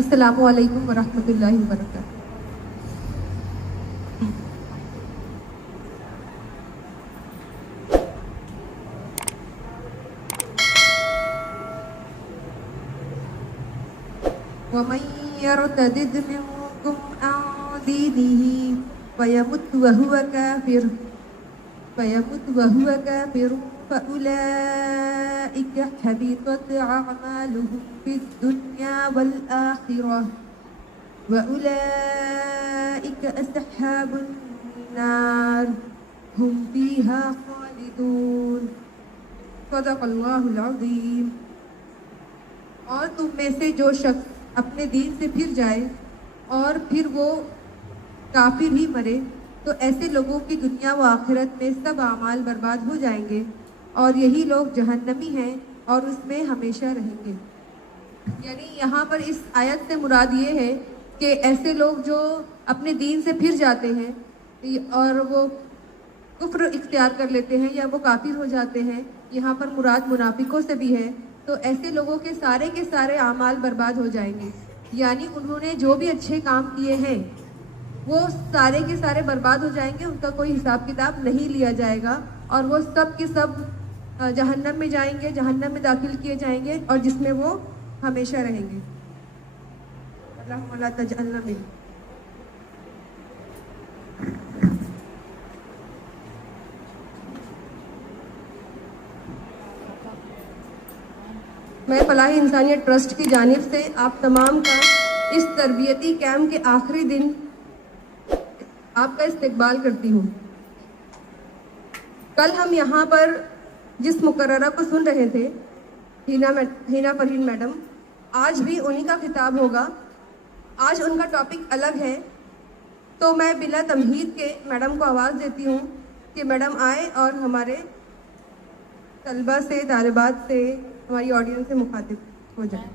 السلام علیکم ورحمۃ اللہ وبرکاتہ۔ ومن يرتد منكم عن دينه فيمت وهو كافر فأولئك حبطت أعمالهم في الدنيا والآخرة وأولئك أصحاب النار هم فيها خالدون۔ صدق اللہ العظیم۔ اور تم میں سے جو شخص اپنے دین سے پھر جائے اور پھر وہ کافر ہی مرے تو ایسے لوگوں کی دنیا و آخرت میں سب اعمال برباد ہو جائیں گے اور یہی لوگ جہنمی ہیں اور اس میں ہمیشہ رہیں گے۔ یعنی یہاں پر اس آیت سے مراد یہ ہے کہ ایسے لوگ جو اپنے دین سے پھر جاتے ہیں اور وہ کفر اختیار کر لیتے ہیں یا وہ کافر ہو جاتے ہیں، یہاں پر مراد منافقوں سے بھی ہے، تو ایسے لوگوں کے سارے اعمال برباد ہو جائیں گے۔ یعنی انہوں نے جو بھی اچھے کام کیے ہیں وہ سارے کے سارے برباد ہو جائیں گے، ان کا کوئی حساب کتاب نہیں لیا جائے گا اور وہ سب کے سب جہنم میں جائیں گے، جہنم میں داخل کیے جائیں گے اور جس میں وہ ہمیشہ رہیں گے۔ اللہم لا تجعلنا منہم۔ میں فلاح انسانیت ٹرسٹ کی جانب سے آپ تمام کا اس تربیتی کیمپ کے آخری دن آپ کا استقبال کرتی ہوں۔ کل ہم یہاں پر جس مقررہ کو سن رہے تھے، ہینا فرحین میڈم، آج بھی انہی کا خطاب ہوگا۔ آج ان کا ٹاپک الگ ہے، تو میں بلا تمہید کے میڈم کو آواز دیتی ہوں کہ میڈم آئیں اور ہمارے طلبہ سے، طالبات سے، ہماری آڈینس سے مخاطب ہو جائیں۔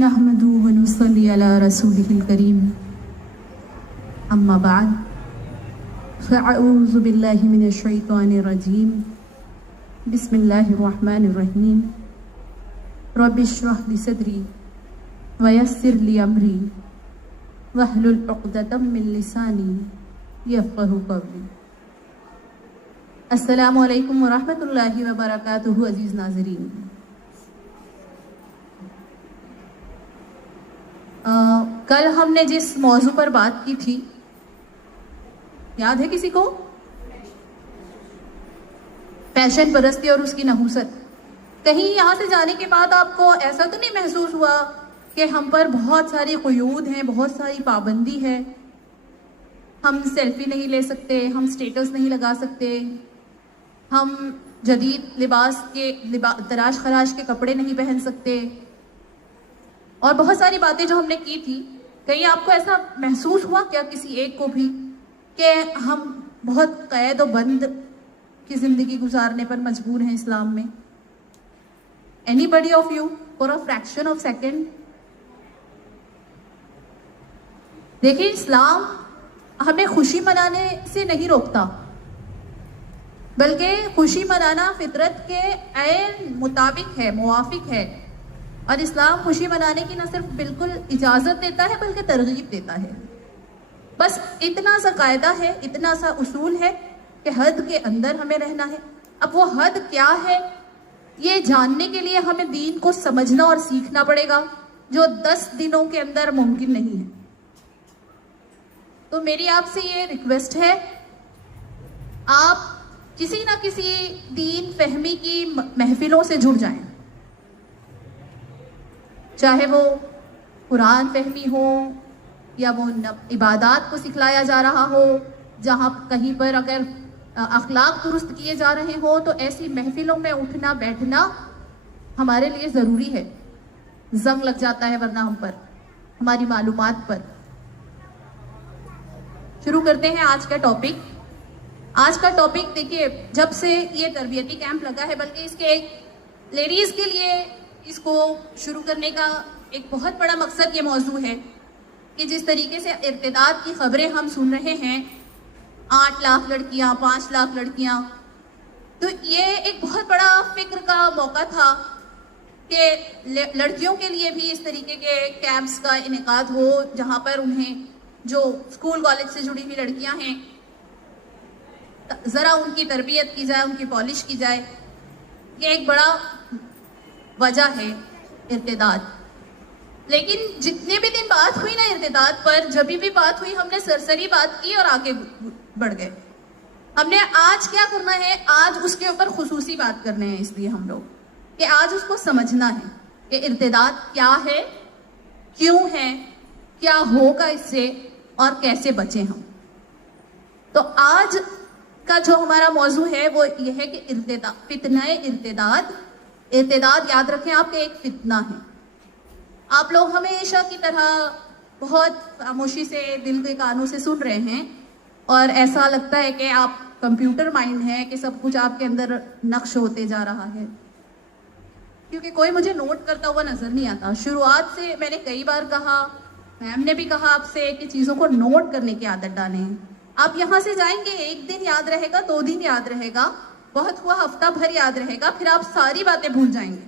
نحمده ونصلي على رسوله الكريم اما بعد فاعوذ باللہ من الشیطان الرجیم بسم اللہ الرحمن الرحیم رب اشرح لي صدری ویسر لي امری واحلل عقدۃ من لسانی یفقہوا قولی۔ السلام علیکم ورحمۃ اللہ وبرکاتہ۔ عزیز ناظرین، کل ہم نے جس موضوع پر بات کی تھی یاد ہے کسی کو؟ فیشن پرستی اور اس کی نحوست۔ کہیں یہاں سے جانے کے بعد آپ کو ایسا تو نہیں محسوس ہوا کہ ہم پر بہت ساری قیود ہیں، بہت ساری پابندی ہے، ہم سیلفی نہیں لے سکتے، ہم سٹیٹس نہیں لگا سکتے، ہم جدید لباس کے تراش خراش کے کپڑے نہیں پہن سکتے، اور بہت ساری باتیں جو ہم نے کی تھی؟ کہیں آپ کو ایسا محسوس ہوا کیا کسی ایک کو بھی کہ ہم بہت قید و بند کی زندگی گزارنے پر مجبور ہیں اسلام میں؟ Anybody of you for a fraction of second? دیکھیں، اسلام ہمیں خوشی منانے سے نہیں روکتا، بلکہ خوشی منانا فطرت کے عین مطابق ہے، موافق ہے، اور اسلام خوشی منانے کی نہ صرف بالکل اجازت دیتا ہے بلکہ ترغیب دیتا ہے۔ بس اتنا سا قاعدہ ہے، اتنا سا اصول ہے کہ حد کے اندر ہمیں رہنا ہے۔ اب وہ حد کیا ہے یہ جاننے کے لیے ہمیں دین کو سمجھنا اور سیکھنا پڑے گا، جو 10 دنوں کے اندر ممکن نہیں ہے۔ تو میری آپ سے یہ ریکویسٹ ہے، آپ کسی نہ کسی دین فہمی کی محفلوں سے جڑ جائیں، چاہے وہ قرآن فہمی ہو یا وہ عبادات کو سکھلایا جا رہا ہو، جہاں کہیں پر اگر اخلاق درست کیے جا رہے ہوں تو ایسی محفلوں میں اٹھنا بیٹھنا ہمارے لیے ضروری ہے۔ زنگ لگ جاتا ہے ورنہ ہم پر، ہماری معلومات پر۔ شروع کرتے ہیں آج کا ٹاپک۔ آج کا ٹاپک دیکھیے، جب سے یہ تربیتی کیمپ لگا ہے، بلکہ اس کے لیڈیز کے لیے اس کو شروع کرنے کا ایک بہت بڑا مقصد یہ موضوع ہے کہ جس طریقے سے ارتداد کی خبریں ہم سن رہے ہیں، 8 لاکھ لڑکیاں، 5 لاکھ لڑکیاں، تو یہ ایک بہت بڑا فکر کا موقع تھا کہ لڑکیوں کے لیے بھی اس طریقے کے کیمپس کا انعقاد ہو، جہاں پر انہیں جو اسکول کالج سے جڑی ہوئی لڑکیاں ہیں ذرا ان کی تربیت کی جائے، ان کی پالش کی جائے. یہ ایک بڑا وجہ ہے ارتداد. لیکن جتنے بھی دن بات ہوئی نا ارتداد پر، جب بھی بات ہوئی ہم نے سرسری بات کی اور آگے بڑھ گئے. ہم نے آج کیا کرنا ہے، آج اس کے اوپر خصوصی بات کرنے ہیں، اس لیے ہم لوگ کہ آج اس کو سمجھنا ہے کہ ارتداد کیا ہے، کیوں ہے، کیا ہوگا اس سے اور کیسے بچیں ہم. تو آج کا جو ہمارا موضوع ہے وہ یہ ہے کہ فتنہ ارتداد. ارتداد یاد رکھیں آپ کے ایک فتنہ ہے. آپ لوگ ہمیشہ کی طرح بہت خاموشی سے دل کے کانوں سے سن رہے ہیں اور ایسا لگتا ہے کہ آپ کمپیوٹر مائنڈ ہیں، کہ سب کچھ آپ کے اندر نقش ہوتے جا رہا ہے، کیونکہ کوئی مجھے نوٹ کرتا ہوا نظر نہیں آتا. شروعات سے میں نے کئی بار کہا، میم نے بھی کہا آپ سے کہ چیزوں کو نوٹ کرنے کی عادت ڈالیں. آپ یہاں سے جائیں گے، 1 دن یاد رہے گا، 2 دن یاد رہے گا، بہت ہوا ہفتہ بھر یاد رہے گا، پھر آپ ساری باتیں بھول جائیں گے.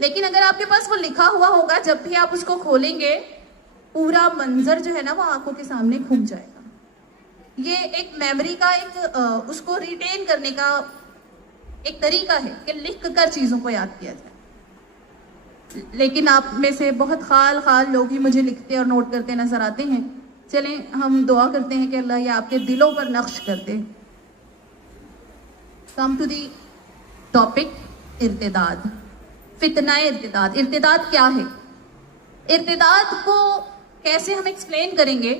لیکن اگر آپ کے پاس وہ لکھا ہوا ہوگا، جب بھی آپ اس کو کھولیں گے پورا منظر جو ہے نا وہ آنکھوں کے سامنے گھوم جائے گا. یہ ایک میموری کا اس کو ریٹین کرنے کا ایک طریقہ ہے کہ لکھ کر چیزوں کو یاد کیا جائے. لیکن آپ میں سے بہت خال لوگ ہی مجھے لکھتے اور نوٹ کرتے نظر آتے ہیں. چلیں ہم دعا کرتے ہیں کہ اللہ یہ آپ کے دلوں پر نقش کر دے. کم ٹو دی ٹاپک، ارتداد، فتنہ ارتداد. ارتداد کیا ہے؟ ارتداد کو کیسے ہم ایکسپلین کریں گے؟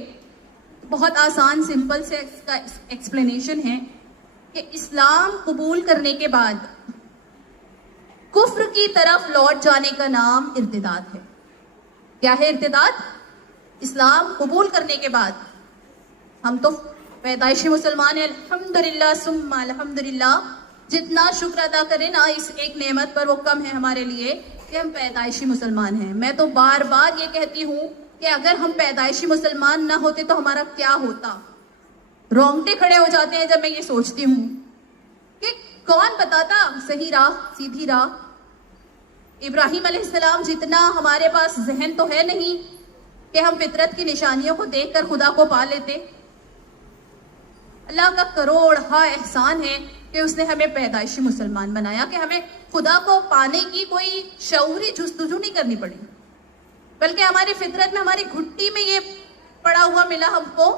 بہت آسان سمپل سے اس کا ایکسپلینیشن ہے کہ اسلام قبول کرنے کے بعد کفر کی طرف لوٹ جانے کا نام ارتداد ہے. کیا ہے ارتداد؟ اسلام قبول کرنے کے بعد، ہم تو پیدائشی مسلمان ہیں الحمدللہ ثم الحمدللہ، جتنا شکر ادا کریں نا اس ایک نعمت پر وہ کم ہے ہمارے لیے کہ ہم پیدائشی مسلمان ہیں. میں تو بار بار یہ کہتی ہوں کہ اگر ہم پیدائشی مسلمان نہ ہوتے تو ہمارا کیا ہوتا. رونگٹے کھڑے ہو جاتے ہیں جب میں یہ سوچتی ہوں کہ کون بتاتا صحیح راہ، سیدھی راہ. ابراہیم علیہ السلام جتنا ہمارے پاس ذہن تو ہے نہیں کہ ہم فطرت کی نشانیوں کو دیکھ کر خدا کو پا لیتے. اللہ کا کروڑ احسان ہے کہ اس نے ہمیں پیدائشی مسلمان بنایا، کہ ہمیں خدا کو پانے کی کوئی شعوری جستجو نہیں کرنی پڑی، بلکہ ہماری فطرت میں، ہماری گھٹی میں یہ پڑا ہوا ملا ہم کو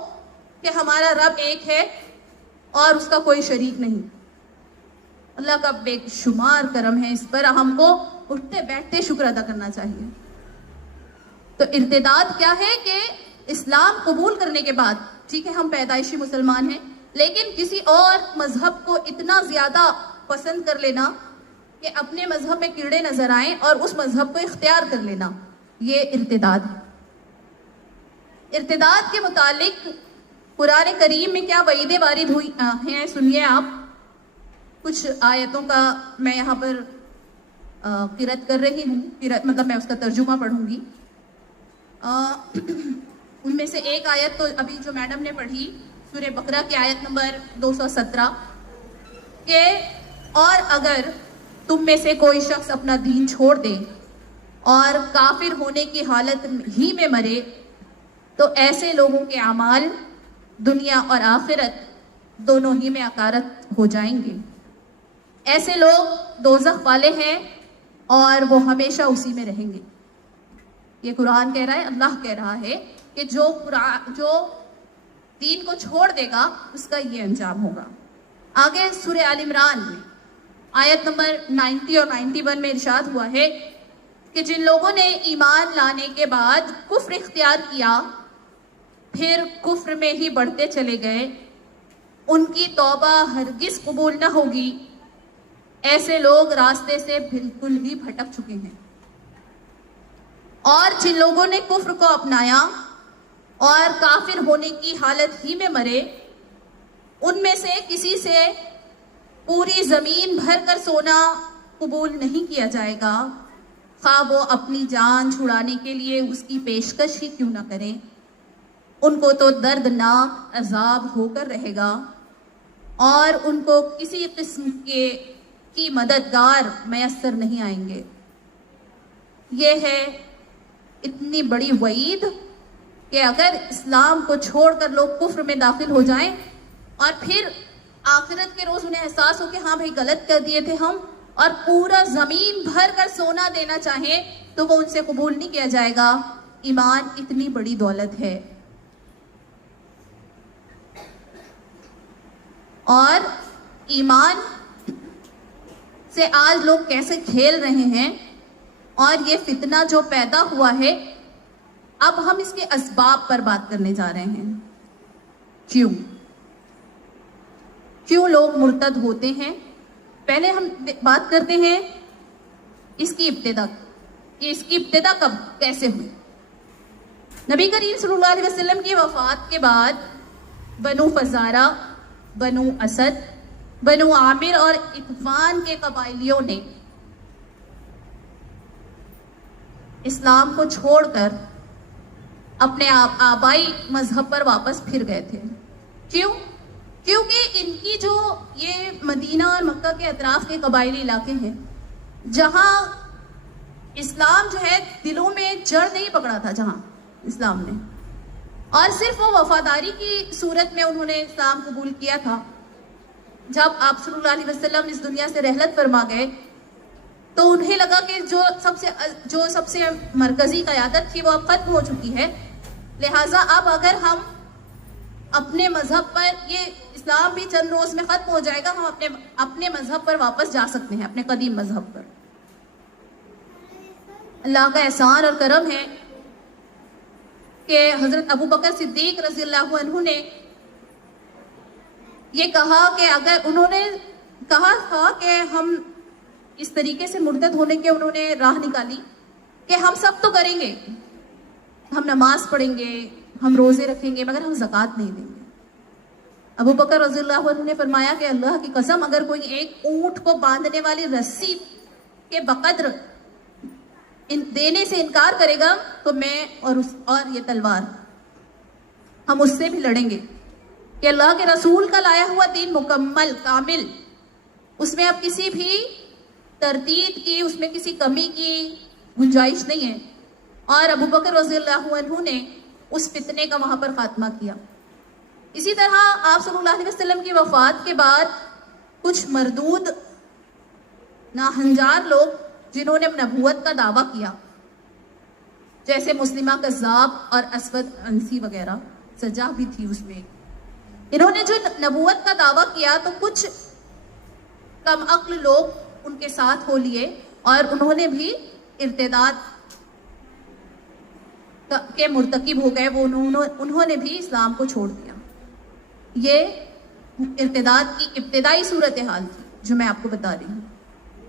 کہ ہمارا رب ایک ہے اور اس کا کوئی شریک نہیں. اللہ کا بے شمار کرم ہے اس پر، ہم کو اٹھتے بیٹھتے شکر ادا کرنا چاہیے. تو ارتداد کیا ہے کہ اسلام قبول کرنے کے بعد، ٹھیک ہے ہم پیدائشی مسلمان ہیں، لیکن کسی اور مذہب کو اتنا زیادہ پسند کر لینا کہ اپنے مذہب میں کیڑے نظر آئیں اور اس مذہب کو اختیار کر لینا، یہ ارتداد ہے. ارتداد کے متعلق قرآن کریم میں کیا وعیدیں وارد ہوئی ہیں سنیے آپ. کچھ آیتوں کا میں یہاں پر قرأت کر رہی ہوں، مطلب میں اس کا ترجمہ پڑھوں گی. ان میں سے ایک آیت تو ابھی جو میڈم نے پڑھی، سورہ بقرہ کی آیت نمبر 217 کہ اور اگر تم میں سے کوئی شخص اپنا دین چھوڑ دے اور کافر ہونے کی حالت ہی میں مرے تو ایسے لوگوں کے اعمال دنیا اور آخرت دونوں ہی میں عقارت ہو جائیں گے. ایسے لوگ دوزخ والے ہیں اور وہ ہمیشہ اسی میں رہیں گے. یہ قرآن کہہ رہا ہے، اللہ کہہ رہا ہے کہ جو دین کو چھوڑ دے گا اس کا یہ انجام ہوگا. آگے سورہ آل عمران میں آیت نمبر 90 اور 91 میں ارشاد ہوا ہے کہ جن لوگوں نے ایمان لانے کے بعد کفر اختیار کیا پھر کفر میں ہی بڑھتے چلے گئے، ان کی توبہ ہرگز قبول نہ ہوگی. ایسے لوگ راستے سے بالکل ہی بھٹک چکے ہیں. اور جن لوگوں نے کفر کو اپنایا اور کافر ہونے کی حالت ہی میں مرے ان میں سے کسی سے پوری زمین بھر کر سونا قبول نہیں کیا جائے گا، خواہ وہ اپنی جان چھڑانے کے لیے اس کی پیشکش ہی کیوں نہ کریں۔ ان کو تو دردناک عذاب ہو کر رہے گا اور ان کو کسی قسم کی مددگار میسر نہیں آئیں گے۔ یہ ہے اتنی بڑی وعید کہ اگر اسلام کو چھوڑ کر لوگ کفر میں داخل ہو جائیں اور پھر آخرت کے روز انہیں احساس ہو کہ ہاں بھائی غلط کر دیے تھے ہم، اور پورا زمین بھر کر سونا دینا چاہیں تو وہ ان سے قبول نہیں کیا جائے گا۔ ایمان اتنی بڑی دولت ہے، اور ایمان سے آج لوگ کیسے کھیل رہے ہیں، اور یہ فتنہ جو پیدا ہوا ہے اب ہم اس کے اسباب پر بات کرنے جا رہے ہیں۔ کیوں لوگ مرتد ہوتے ہیں؟ پہلے ہم بات کرتے ہیں اس کی ابتدا، کہ اس کی ابتدا کب کیسے ہوئی۔ نبی کریم صلی اللہ علیہ وسلم کی وفات کے بعد بنو فزارہ، بنو اسد، بنو عامر اور اطفان کے قبائلیوں نے اسلام کو چھوڑ کر اپنے آبائی مذہب پر واپس پھر گئے تھے۔ کیونکہ ان کی جو یہ مدینہ اور مکہ کے اطراف کے قبائلی علاقے ہیں جہاں اسلام جو ہے دلوں میں جڑ نہیں پکڑا تھا، جہاں اسلام نے، اور صرف وہ وفاداری کی صورت میں انہوں نے اسلام قبول کیا تھا۔ جب آپ صلی اللہ علیہ وسلم اس دنیا سے رحلت فرما گئے تو انہیں لگا کہ جو سب سے مرکزی قیادت تھی وہ اب ختم ہو چکی ہے، لہٰذا اب اگر ہم اپنے مذہب پر، یہ اسلام بھی چند روز میں ختم ہو جائے گا، ہم اپنے مذہب پر واپس جا سکتے ہیں، اپنے قدیم مذہب پر۔ اللہ کا احسان اور کرم ہے کہ حضرت ابو بکر صدیق رضی اللہ عنہ نے یہ کہا کہ اگر انہوں نے کہا تھا کہ ہم اس طریقے سے مرتد ہونے کے انہوں نے راہ نکالی کہ ہم سب تو کریں گے، ہم نماز پڑھیں گے، ہم روزے رکھیں گے، مگر ہم زکوٰۃ نہیں دیں گے۔ ابو بکر رضی اللہ عنہ نے فرمایا کہ اللہ کی قسم اگر کوئی ایک اونٹ کو باندھنے والی رسی کے بقدر دینے سے انکار کرے گا تو میں اور یہ تلوار ہم اس سے بھی لڑیں گے، کہ اللہ کے رسول کا لایا ہوا دین مکمل کامل، اس میں اب کسی بھی تردید کی، اس میں کسی کمی کی گنجائش نہیں ہے۔ اور ابو بکر رضی اللہ عنہ نے اس فتنے کا وہاں پر خاتمہ کیا۔ اسی طرح آپ صلی اللہ علیہ وسلم کی وفات کے بعد کچھ مردود ناہنجار لوگ جنہوں نے نبوت کا دعویٰ کیا، جیسے مسلمہ کذاب اور اسود عنسی وغیرہ، سجا بھی تھی اس میں، انہوں نے جو نبوت کا دعویٰ کیا تو کچھ کم عقل لوگ ان کے ساتھ ہو لیے اور انہوں نے بھی ارتداد کے مرتکب ہو گئے، انہوں نے بھی اسلام کو چھوڑ دیا۔ یہ ارتداد کی ابتدائی صورتحال تھی جو میں آپ کو بتا رہی ہوں۔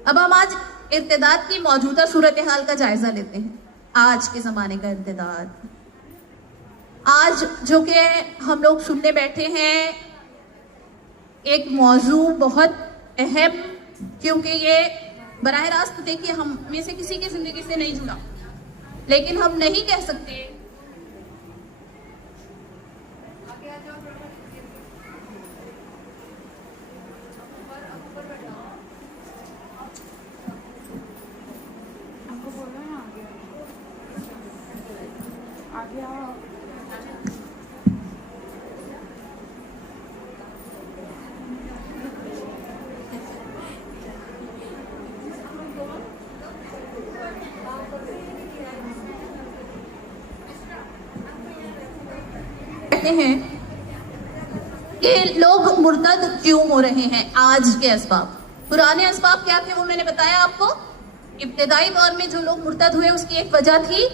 اب ہم آج ارتداد کی موجودہ صورتحال کا جائزہ لیتے ہیں، آج کے زمانے کا ارتداد، آج جو کہ ہم لوگ سننے بیٹھے ہیں، ایک موضوع بہت اہم، کیونکہ یہ براہ راست دیکھیے ہم میں سے کسی کی زندگی سے نہیں جڑا، لیکن ہم نہیں کہہ سکتے ہیں کہ لوگ مرتد کیوں ہو رہے ہیں۔ آج کے اسباب، پرانے اسباب کیا تھے وہ میں نے بتایا آپ کو۔ ابتدائی دور میں جو لوگ مرتد ہوئے اس کی ایک وجہ تھی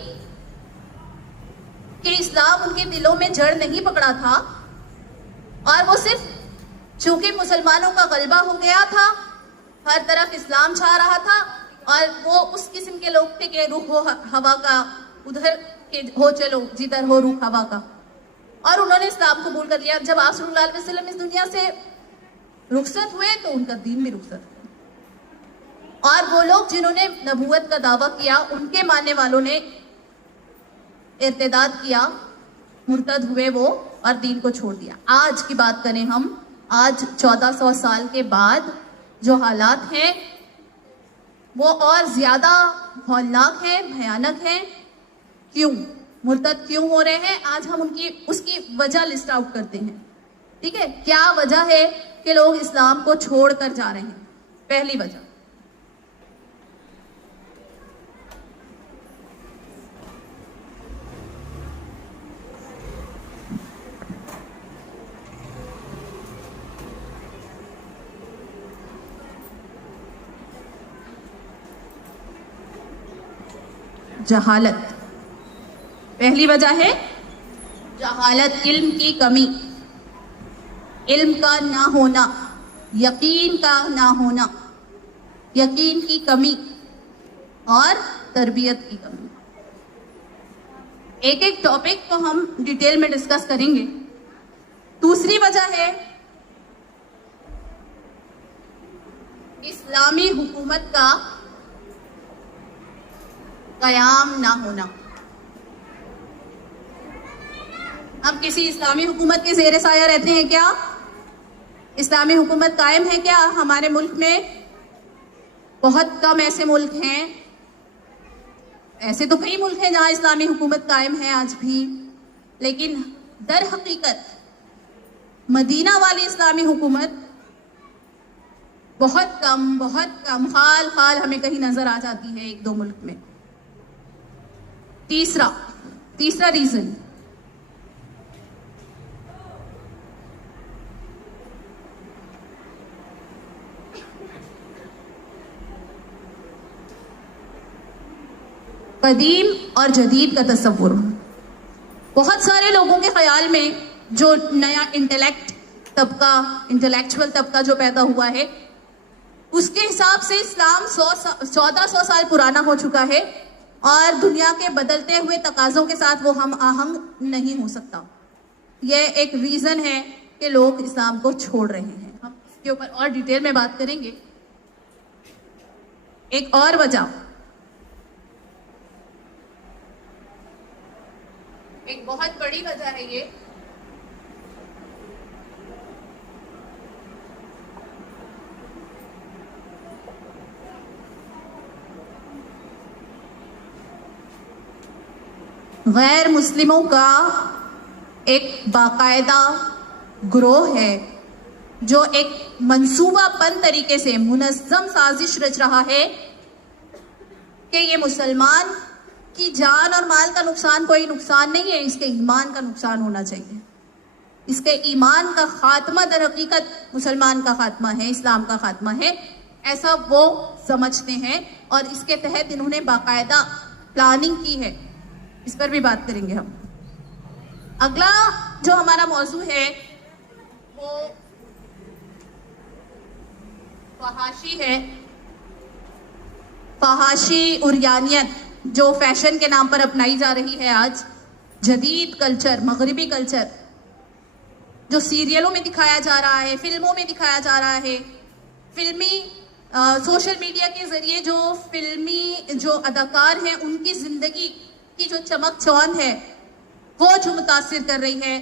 کہ اسلام ان کے دلوں میں جڑ نہیں پکڑا تھا، اور وہ صرف چونکہ مسلمانوں کا غلبہ ہو گیا تھا، ہر طرف اسلام چھا رہا تھا، اور وہ اس قسم کے لوگ تھے کہ روح ہو ہوا کا، ادھر ہو چلو جدھر ہو روح ہوا کا، اور انہوں نے اسلام قبول کر لیا. جب آپ صلی اللہ علیہ وسلم اس دنیا سے رخصت ہوئے تو ان کا دین بھی رخصت ہوا. اور وہ لوگ جنہوں نے نبوت کا دعویٰ کیا ان کے ماننے والوں نے ارتداد کیا, مرتد ہوئے وہ اور دین کو چھوڑ دیا. آج کی بات کریں ہم, آج 1400 سال کے بعد جو حالات ہیں وہ اور زیادہ ہولناک ہیں, بھیانک ہیں. کیوں مرتد کیوں ہو رہے ہیں؟ آج ہم اس کی وجہ لسٹ آؤٹ کرتے ہیں. ٹھیک ہے, کیا وجہ ہے کہ لوگ اسلام کو چھوڑ کر جا رہے ہیں؟ پہلی وجہ جہالت. پہلی وجہ ہے جہالت, علم کی کمی, علم کا نہ ہونا, یقین کا نہ ہونا, یقین کی کمی اور تربیت کی کمی. ایک ایک ٹاپک کو ہم ڈیٹیل میں ڈسکس کریں گے. دوسری وجہ ہے اسلامی حکومت کا قیام نہ ہونا. ہم کسی اسلامی حکومت کے زیر سایہ رہتے ہیں کیا؟ اسلامی حکومت قائم ہے کیا ہمارے ملک میں؟ بہت کم ایسے ملک ہیں, ایسے تو کئی ملک ہیں جہاں اسلامی حکومت قائم ہے آج بھی, لیکن در حقیقت مدینہ والی اسلامی حکومت بہت کم خال ہمیں کہیں نظر آ جاتی ہے ایک دو ملک میں. تیسرا ریزن قدیم اور جدید کا تصور. بہت سارے لوگوں کے خیال میں جو نیا انٹلیکچوئل طبقہ جو پیدا ہوا ہے اس کے حساب سے اسلام 1400 سال پرانا ہو چکا ہے اور دنیا کے بدلتے ہوئے تقاضوں کے ساتھ وہ ہم آہنگ نہیں ہو سکتا. یہ ایک ریزن ہے کہ لوگ اسلام کو چھوڑ رہے ہیں. ہم اس کے اوپر اور ڈیٹیل میں بات کریں گے. ایک اور وجہ, ایک بہت بڑی وجہ ہے یہ غیر مسلموں کا ایک باقاعدہ گروہ ہے جو ایک منصوبہ بند طریقے سے منظم سازش رچ رہا ہے کہ یہ مسلمان کی جان اور مال کا نقصان کوئی نقصان نہیں ہے, اس کے ایمان کا نقصان ہونا چاہیے. اس کے ایمان کا خاتمہ در حقیقت مسلمان کا خاتمہ ہے, اسلام کا خاتمہ ہے, ایسا وہ سمجھتے ہیں. اور اس کے تحت انہوں نے باقاعدہ پلاننگ کی ہے. اس پر بھی بات کریں گے ہم. اگلا جو ہمارا موضوع ہے وہ فحاشی ہے. فحاشی عریانیت جو فیشن کے نام پر اپنائی جا رہی ہے آج, جدید کلچر, مغربی کلچر جو سیریلوں میں دکھایا جا رہا ہے, فلموں میں دکھایا جا رہا ہے, فلمی سوشل میڈیا کے ذریعے جو فلمی جو اداکار ہیں ان کی زندگی کی جو چمک چوند ہے وہ جو متاثر کر رہی ہے.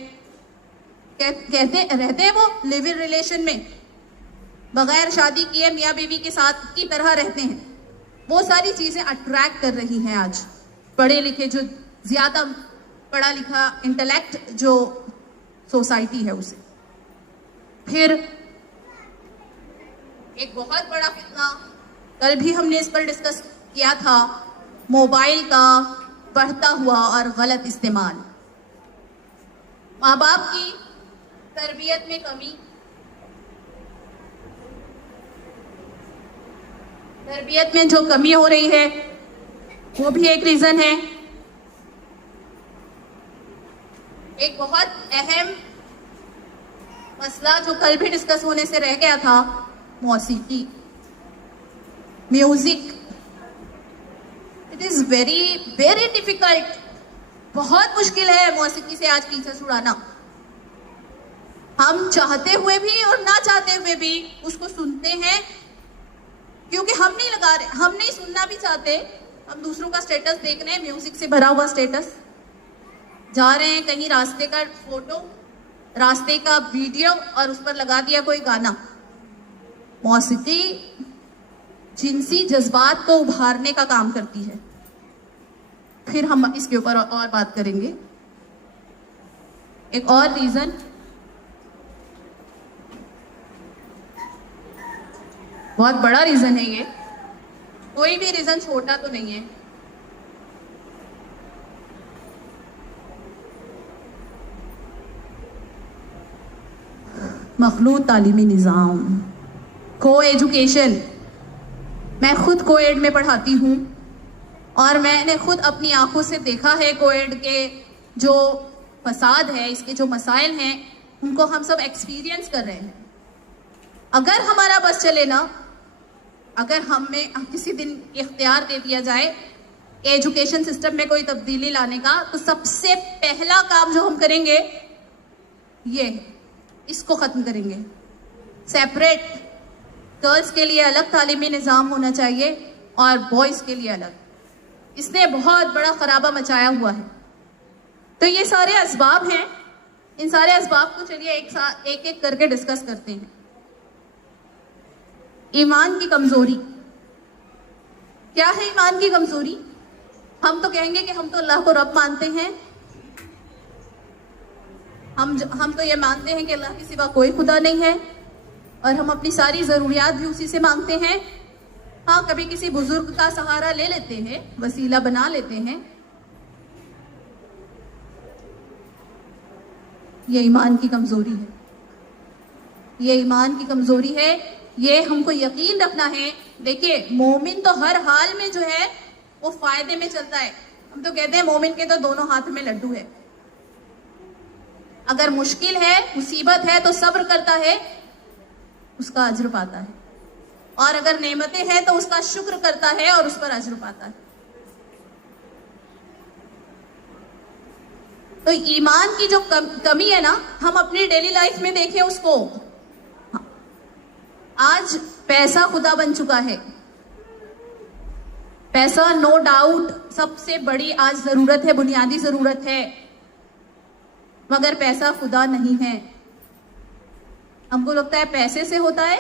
رہتے ہیں وہ لیو ان ریلیشن میں, بغیر شادی کیے میاں بیوی کے ساتھ کی طرح رہتے ہیں. وہ ساری چیزیں اٹریکٹ کر رہی ہیں آج پڑھے لکھے, جو زیادہ پڑھا لکھا انٹلیکٹ جو سوسائٹی ہے اسے. پھر ایک بہت بڑا فتنہ کل بھی ہم نے اس پر ڈسکس کیا تھا, موبائل کا بڑھتا ہوا اور غلط استعمال. ماں باپ کی تربیت میں کمی, تربیت میں جو کمی ہو رہی ہے وہ بھی ایک ریزن ہے. ایک بہت اہم مسئلہ جو کل بھی ڈسکس ہونے سے رہ گیا تھا, موسیقی, music. It is very very difficult, بہت مشکل ہے موسیقی سے آج پیچھے چھڑانا. ہم چاہتے ہوئے بھی اور نہ چاہتے ہوئے بھی اس کو سنتے ہیں، کیونکہ ہم نہیں لگا رہے، ہم نہیں سننا بھی چاہتے، ہم دوسروں کا سٹیٹس دیکھ رہے ہیں، میوزک سے بھرا ہوا سٹیٹس، جا رہے ہیں کہیں راستے کا فوٹو، راستے کا ویڈیو، اور اس پر لگا دیا کوئی گانا۔ موسیقی جنسی جذبات کو ابھارنے کا کام کرتی ہے۔ پھر ہم اس کے اوپر اور بات کریں گے۔ ایک اور ریزن، بہت بڑا ریزن ہے یہ، کوئی بھی ریزن چھوٹا تو نہیں ہے۔ مخلوط تعلیمی نظام، کو ایجوکیشن۔ میں خود کو ایڈ میں پڑھاتی ہوں اور میں نے خود اپنی آنکھوں سے دیکھا ہے کو ایڈ کے جو فساد ہے، اس کے جو مسائل ہیں، ان کو ہم سب ایکسپیرینس کر رہے ہیں۔ اگر ہمارا بس چلے نا، اگر ہمیں کسی دن اختیار دے دیا جائے ایجوکیشن سسٹم میں کوئی تبدیلی لانے کا، تو سب سے پہلا کام جو ہم کریں گے یہ ہے، اس کو ختم کریں گے۔ سیپریٹ، گرلز کے لیے الگ تعلیمی نظام ہونا چاہیے اور بوائز کے لیے الگ۔ اس نے بہت بڑا خرابہ مچایا ہوا ہے۔ تو یہ سارے اسباب ہیں، ان سارے اسباب کو چلیے ایک ایک کر کے ڈسکس کرتے ہیں۔ ایمان کی کمزوری کیا ہے؟ ایمان کی کمزوری، ہم تو کہیں گے کہ ہم تو اللہ کو رب مانتے ہیں، ہم تو یہ مانتے ہیں کہ اللہ کے سوا کوئی خدا نہیں ہے، اور ہم اپنی ساری ضروریات بھی اسی سے مانگتے ہیں۔ ہاں، کبھی کسی بزرگ کا سہارا لے لیتے ہیں، وسیلہ بنا لیتے ہیں۔ یہ ایمان کی کمزوری ہے، یہ ایمان کی کمزوری ہے، یہ ہم کو یقین رکھنا ہے۔ دیکھیے، مومن تو ہر حال میں جو ہے وہ فائدے میں چلتا ہے۔ ہم تو کہتے ہیں مومن کے تو دونوں ہاتھ میں لڈو ہے۔ اگر مشکل ہے، مصیبت ہے تو صبر کرتا ہے، اس کا اجر پاتا ہے، اور اگر نعمتیں ہیں تو اس کا شکر کرتا ہے اور اس پر اجر پاتا ہے۔ تو ایمان کی جو کمی ہے نا، ہم اپنی ڈیلی لائف میں دیکھیں اس کو۔ آج پیسہ خدا بن چکا ہے۔ پیسہ نو ڈاؤٹ سب سے بڑی آج ضرورت ہے، بنیادی ضرورت ہے، مگر پیسہ خدا نہیں ہے۔ ہم کو لگتا ہے پیسے سے ہوتا ہے۔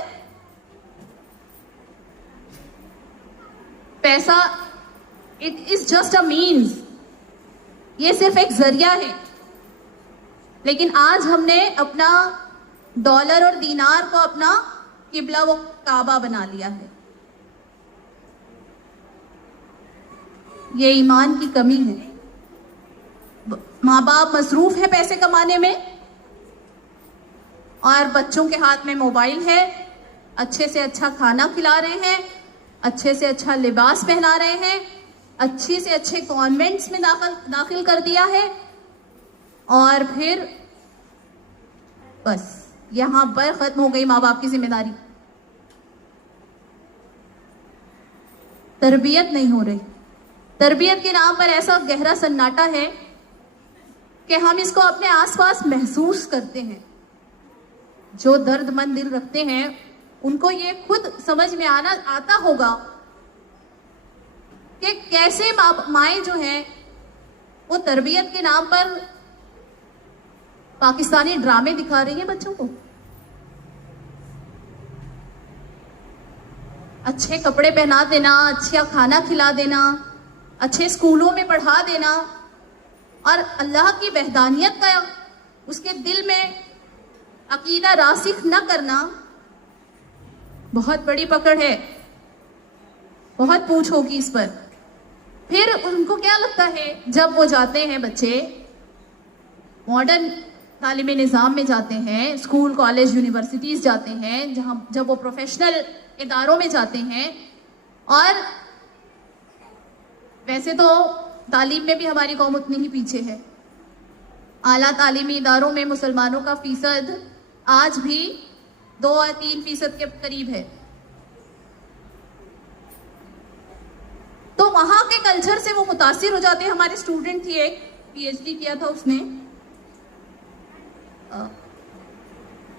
پیسہ it is just a means, یہ صرف ایک ذریعہ ہے۔ لیکن آج ہم نے اپنا ڈالر اور دینار کو اپنا قبلہ و کعبہ بنا لیا ہے۔ یہ ایمان کی کمی ہے۔ ماں باپ مصروف ہے پیسے کمانے میں، اور بچوں کے ہاتھ میں موبائل ہے، اچھے سے اچھا کھانا کھلا رہے ہیں، اچھے سے اچھا لباس پہنا رہے ہیں، اچھے سے اچھے کانوینٹس میں داخل کر دیا ہے، اور پھر بس یہاں پر ختم ہو گئی ماں باپ کی ذمہ داری۔ تربیت نہیں ہو رہی۔ تربیت کے نام پر ایسا گہرا سناٹا ہے کہ ہم اس کو اپنے آس پاس محسوس کرتے ہیں۔ جو درد مند دل رکھتے ہیں ان کو یہ خود سمجھ میں آتا ہوگا کہ کیسے مائیں جو ہیں وہ تربیت کے نام پر پاکستانی ڈرامے دکھا رہی ہیں بچوں کو۔ اچھے کپڑے پہنا دینا، اچھا کھانا کھلا دینا، اچھے اسکولوں میں پڑھا دینا، اور اللہ کی وحدانیت کا اس کے دل میں عقیدہ راسخ نہ کرنا بہت بڑی پکڑ ہے۔ بہت پوچھ ہوگی اس پر۔ پھر ان کو کیا لگتا ہے جب وہ جاتے ہیں بچے ماڈرن تعلیمی نظام میں جاتے ہیں، اسکول کالج یونیورسٹیز جاتے ہیں، جب وہ پروفیشنل اداروں میں جاتے ہیں، اور ویسے تو تعلیم میں بھی ہماری قوم اتنی ہی پیچھے ہے۔ اعلیٰ تعلیمی اداروں میں مسلمانوں کا فیصد آج بھی 2 اور 3% کے قریب ہے۔ تو وہاں کے کلچر سے وہ متاثر ہو جاتے ہیں۔ ہمارے اسٹوڈنٹ تھی، ایک PhD کیا تھا اس نے،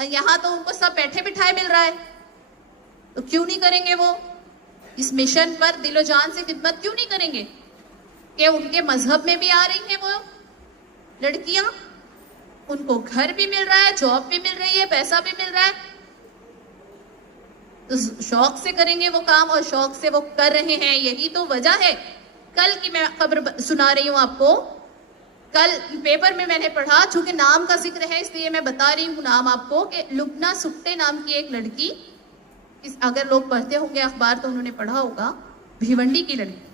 اور یہاں تو ان کو سب بیٹھے بٹھائے مل رہا ہے، تو کیوں نہیں کریں گے وہ اس مشن پر دل و جان سے خدمت کیوں نہیں کریں گے؟ کہ ان کے مذہب میں بھی آ رہی ہیں وہ لڑکیاں، ان کو گھر بھی مل رہا ہے، جاب بھی مل رہی ہے، پیسہ بھی مل رہا ہے، تو شوق سے کریں گے وہ کام، اور شوق سے وہ کر رہے ہیں. یہی تو وجہ ہے. کل کی میں خبر سنا رہی ہوں آپ کو، کل پیپر میں نے پڑھا، چونکہ نام کا ذکر ہے اس لیے میں بتا رہی ہوں نام آپ کو، کہ لبنہ سکٹے نام کی ایک لڑکی، اگر لوگ پڑھتے ہوں گے اخبار تو انہوں نے پڑھا ہوگا، بھیونڈی کی لڑکی،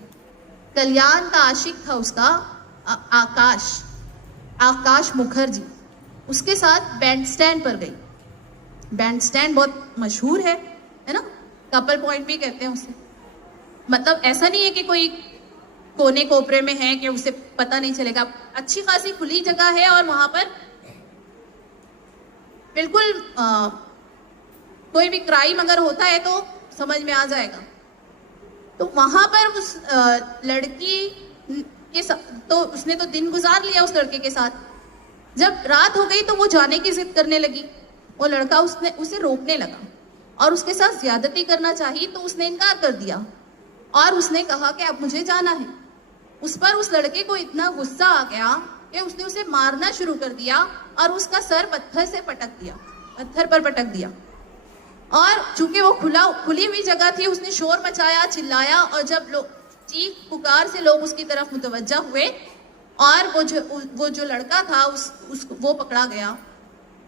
کلیان کا عاشق تھا اس کا آکاش مکھرجی، اس کے ساتھ بینڈ سٹینڈ پر گئی. بینڈ سٹینڈ بہت مشہور ہے نا، کپل پوائنٹ بھی کہتے ہیں اسے. مطلب ایسا نہیں ہے کہ کوئی کونے کوپرے میں ہے کہ اسے پتہ نہیں چلے گا، اچھی خاصی کھلی جگہ ہے، اور وہاں پر بالکل کوئی بھی کرائم اگر ہوتا ہے تو سمجھ میں آ جائے گا. تو وہاں پر اس لڑکی کے ساتھ، تو اس نے تو دن گزار لیا اس لڑکے کے ساتھ. جب رات ہو گئی تو وہ جانے کی ضد کرنے لگی. وہ لڑکا اسے روکنے لگا اور اس کے ساتھ زیادتی کرنا چاہی تو اس نے انکار کر دیا، اور اس نے کہا کہ اب مجھے جانا ہے. اس پر اس لڑکے کو اتنا غصہ آ گیا کہ اس نے اسے مارنا شروع کر دیا، اور اس کا سر پتھر پر پٹک دیا. اور چونکہ وہ کھلی ہوئی جگہ تھی، اس نے شور مچایا، چلایا، اور جب چیخ پکار سے لوگ اس کی طرف متوجہ ہوئے، اور وہ جو لڑکا تھا وہ پکڑا گیا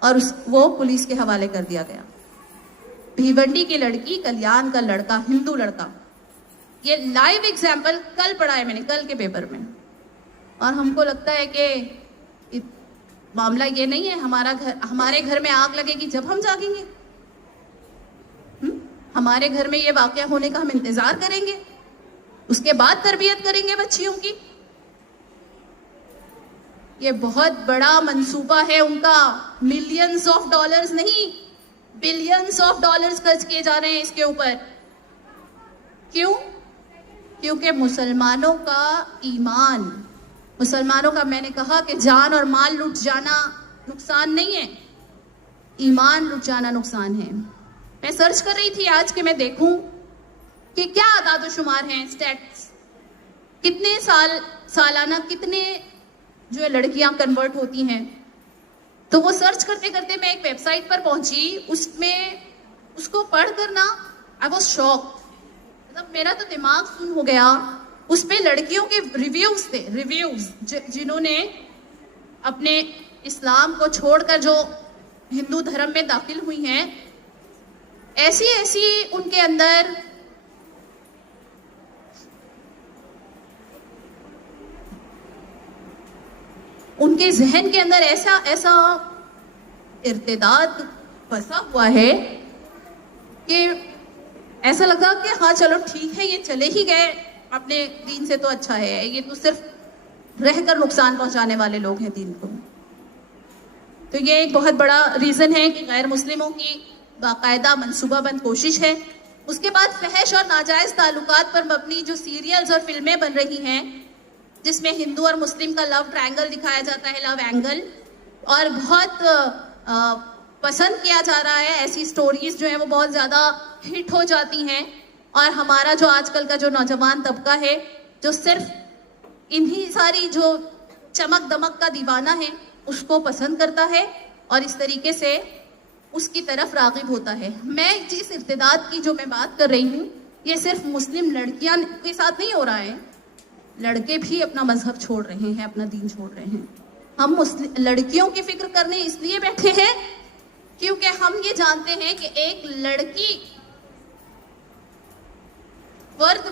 اور وہ پولیس کے حوالے کر دیا گیا. بھیونڈی کی لڑکی، کلیان کا لڑکا، ہندو لڑکا. یہ لائیو ایگزامپل کل پڑھا ہے میں نے، کل کے پیپر میں. اور ہم کو لگتا ہے کہ معاملہ یہ نہیں ہے ہمارے گھر میں آگ لگے گی جب ہم جاگیں گے. ہمارے گھر میں یہ واقعہ ہونے کا ہم انتظار کریں گے، اس کے بعد تربیت کریں گے بچیوں کی. یہ بہت بڑا منصوبہ ہے ان کا. ملینز آف ڈالرز نہیں، بلینز آف ڈالرز خرچ کیے جا رہے ہیں اس کے اوپر. کیوں؟ کیونکہ مسلمانوں کا ایمان، مسلمانوں کا، میں نے کہا کہ جان اور مال لٹ جانا نقصان نہیں ہے، ایمان لٹ جانا نقصان ہے. میں سرچ کر رہی تھی آج کہ میں دیکھوں کہ کیا اعداد و شمار ہیں، سٹیٹس، کتنے سالانہ کتنے جو لڑکیاں کنورٹ ہوتی ہیں. تو وہ سرچ کرتے کرتے میں ایک ویب سائٹ پر پہنچی، اس کو پڑھ کر نا آئی واز شاکڈ. مطلب میرا تو دماغ سن ہو گیا. اس پہ لڑکیوں کے ریویوز تھے، جنہوں نے اپنے اسلام کو چھوڑ کر جو ہندو دھرم میں داخل ہوئی ہیں، ایسی ان کے اندر ان کے ذہن کے اندر ایسا ارتداد پھنسا ہوا ہے کہ ایسا لگا کہ ہاں چلو ٹھیک ہے، یہ چلے ہی گئے اپنے دین سے تو اچھا ہے، یہ تو صرف رہ کر نقصان پہنچانے والے لوگ ہیں دین کو. تو یہ ایک بہت بڑا ریزن ہے کہ غیر مسلموں کی باقاعدہ منصوبہ بند کوشش ہے. اس کے بعد فحش اور ناجائز تعلقات پر مبنی جو سیریلز اور فلمیں بن رہی ہیں، جس میں ہندو اور مسلم کا لو ٹرائنگل دکھایا جاتا ہے، لو اینگل، اور بہت پسند کیا جا رہا ہے. ایسی سٹوریز جو ہیں وہ بہت زیادہ ہٹ ہو جاتی ہیں، اور ہمارا جو آج کل کا جو نوجوان طبقہ ہے جو صرف انہی ساری جو چمک دمک کا دیوانہ ہے اس کو پسند کرتا ہے، اور اس طریقے سے اس کی طرف راغب ہوتا ہے. میں جس ارتداد کی جو میں بات کر رہی ہوں، یہ صرف مسلم لڑکیاں کے ساتھ نہیں ہو رہا ہے، لڑکے بھی اپنا مذہب چھوڑ رہے ہیں، اپنا دین چھوڑ رہے ہیں. ہم لڑکیوں کی فکر کرنے اس لیے بیٹھے ہیں کیونکہ ہم یہ جانتے ہیں کہ ایک لڑکی مرد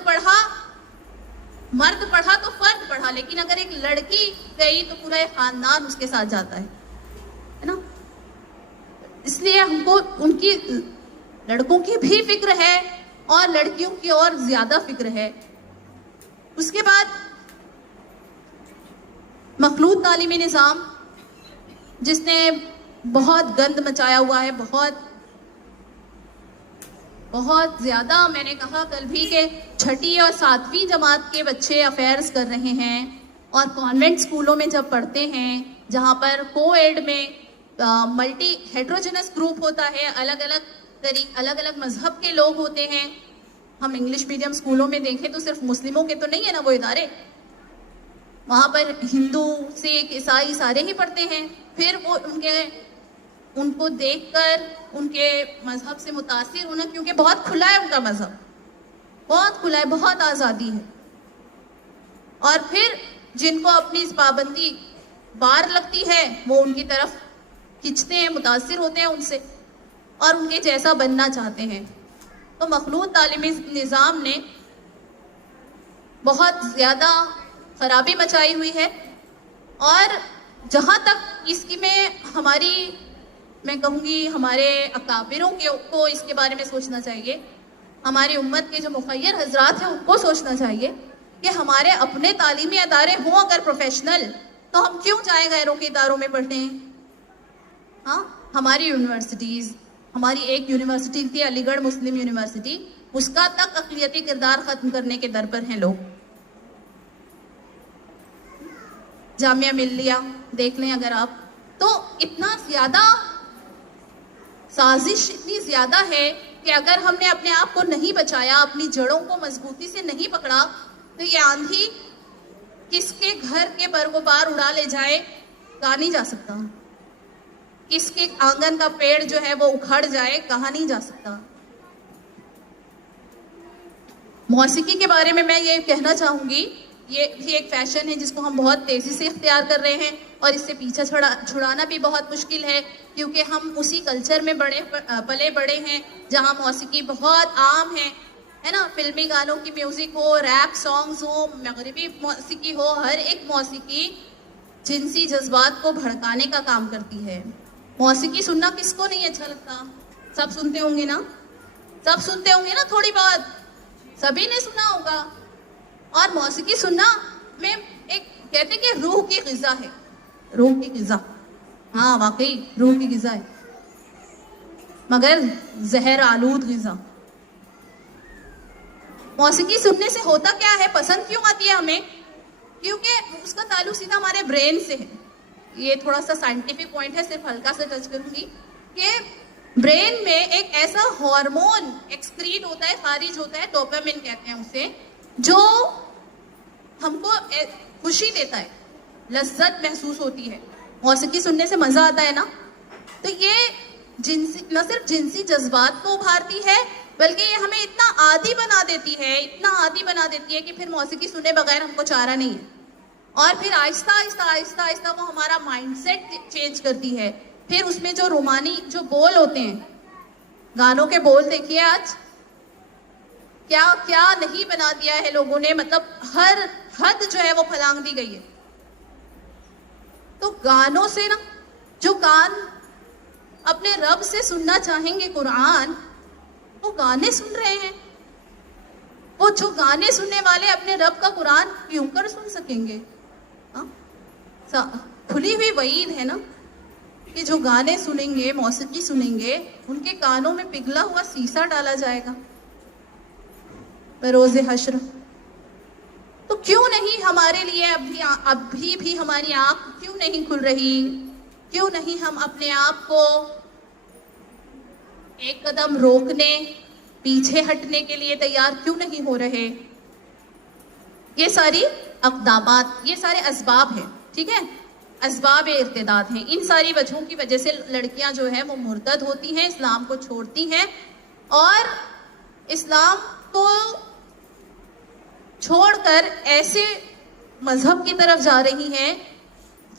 پڑھا تو فرد پڑھا، لیکن اگر ایک لڑکی گئی تو پورا خاندان اس کے ساتھ جاتا ہے نا. اس لیے ہم کو ان کی لڑکوں کی بھی فکر ہے اور لڑکیوں کی اور زیادہ فکر ہے. اس کے بعد مخلوط تعلیمی نظام جس نے بہت گند مچایا ہوا ہے، بہت زیادہ. میں نے کہا کل بھی کہ 6ٹھی اور 7ویں جماعت کے بچے افیئرز کر رہے ہیں، اور کانوینٹ اسکولوں میں جب پڑھتے ہیں جہاں پر کو ایڈ میں ملٹی ہیٹروجنس گروپ ہوتا ہے، الگ الگ مذہب کے لوگ ہوتے ہیں. ہم انگلش میڈیم اسکولوں میں دیکھیں تو صرف مسلموں کے تو نہیں ہے نا وہ ادارے، وہاں پر ہندو سکھ عیسائی سارے ہی پڑھتے ہیں. پھر وہ ان کو دیکھ کر ان کے مذہب سے متاثر ہونا، کیونکہ بہت کھلا ہے ان کا مذہب، بہت کھلا ہے، بہت آزادی ہے. اور پھر جن کو اپنی اس پابندی بار لگتی ہے وہ ان کی طرف کھنچتے ہیں، متاثر ہوتے ہیں ان سے اور ان کے جیسا بننا چاہتے ہیں. تو مخلوط تعلیمی نظام نے بہت زیادہ خرابی مچائی ہوئی ہے. اور جہاں تک اس کی میں کہوں گی ہمارے اکابروں کو اس کے بارے میں سوچنا چاہیے، ہماری امت کے جو مخیر حضرات ہیں ان کو سوچنا چاہیے کہ ہمارے اپنے تعلیمی ادارے ہوں اگر پروفیشنل تو ہم کیوں جائیں غیروں کے اداروں میں پڑھنے ہیں. ہاں، ہماری یونیورسٹیز، ہماری ایک یونیورسٹی تھی علی گڑھ مسلم یونیورسٹی، اس کا تک اقلیتی کردار ختم کرنے کے در پر ہیں لوگ. جامعہ ملیہ دیکھ لیں اگر آپ، تو اتنا زیادہ سازش اتنی زیادہ ہے کہ اگر ہم نے اپنے آپ کو نہیں بچایا، اپنی جڑوں کو مضبوطی سے نہیں پکڑا تو یہ آندھی کس کے گھر کے بر و بار اڑا لے جائے کہا نہیں جا سکتا، کس کے آنگن کا پیڑ جو ہے وہ اکھڑ جائے کہا نہیں جا سکتا. موسیقی کے بارے میں یہ کہنا چاہوں گی، یہ بھی ایک فیشن ہے جس کو ہم بہت تیزی سے اختیار کر رہے ہیں اور اس سے پیچھا چھڑانا بھی بہت مشکل ہے، کیونکہ ہم اسی کلچر میں پلے بڑے ہیں جہاں موسیقی بہت عام ہے نا. فلمی گانوں کی میوزک ہو، ریپ سانگز ہو، مغربی موسیقی ہو، ہر ایک موسیقی جنسی جذبات کو بھڑکانے کا کام کرتی ہے. موسیقی سننا کس کو نہیں اچھا لگتا؟ سب سنتے ہوں گے نا، سب سنتے ہوں گے نا، تھوڑی بہت سبھی نے سنا ہوگا. اور موسیقی سننا میں ایک کہتے ہیں کہ روح کی غذا ہے، روح کی غذا. ہاں واقعی روح کی غذا ہے، مگر زہر آلود غذا. موسیقی سننے سے ہوتا کیا ہے، پسند کیوں آتی ہے ہمیں؟ کیونکہ اس کا تعلق سیدھا ہمارے برین سے ہے. یہ تھوڑا سا سائنٹیفک پوائنٹ ہے، صرف ہلکا سا ٹچ کروں گی کہ برین میں ایک ایسا ہارمون ایکسکریٹ ہوتا ہے، خارج ہوتا ہے، ڈوپامین کہتے ہیں اسے، جو ہم کو خوشی دیتا ہے، لذت محسوس ہوتی ہے. موسیقی سننے سے مزہ آتا ہے نا. تو یہ نہ صرف جنسی جذبات کو ابھارتی ہے بلکہ یہ ہمیں اتنا عادی بنا دیتی ہے کہ پھر موسیقی سنے بغیر ہم کو چارہ نہیں ہے. اور پھر آہستہ آہستہ وہ ہمارا مائنڈ سیٹ چینج کرتی ہے. پھر اس میں جو رومانی جو بول ہوتے ہیں، گانوں کے بول دیکھیے آج کیا نہیں بنا دیا ہے لوگوں نے، مطلب ہر حد جو ہے وہ پھلانگ دی گئی ہے. تو گانوں سے نا، جو کان اپنے رب سے سننا چاہیں گے قرآن، وہ گانے سن رہے ہیں. وہ جو گانے سننے والے اپنے رب کا قرآن کیوں کر سن سکیں گے؟ کھلی ہوئی وعید ہے نا کہ جو گانے سنیں گے، موسیقی سنیں گے، ان کے کانوں میں پگھلا ہوا سیسا ڈالا جائے گا بروز حشر. تو کیوں نہیں ہمارے لیے ابھی بھی ہماری آنکھ کیوں نہیں کھل رہی؟ کیوں نہیں ہم اپنے آپ کو ایک قدم روکنے، پیچھے ہٹنے کے لیے تیار کیوں نہیں ہو رہے؟ یہ ساری اقدامات، یہ سارے اسباب ہیں، ٹھیک ہے، اسباب ارتداد ہیں. ان ساری وجہوں کی وجہ سے لڑکیاں جو ہیں وہ مرتد ہوتی ہیں، اسلام کو چھوڑتی ہیں اور اسلام کو چھوڑ کر ایسے مذہب کی طرف جا رہی ہیں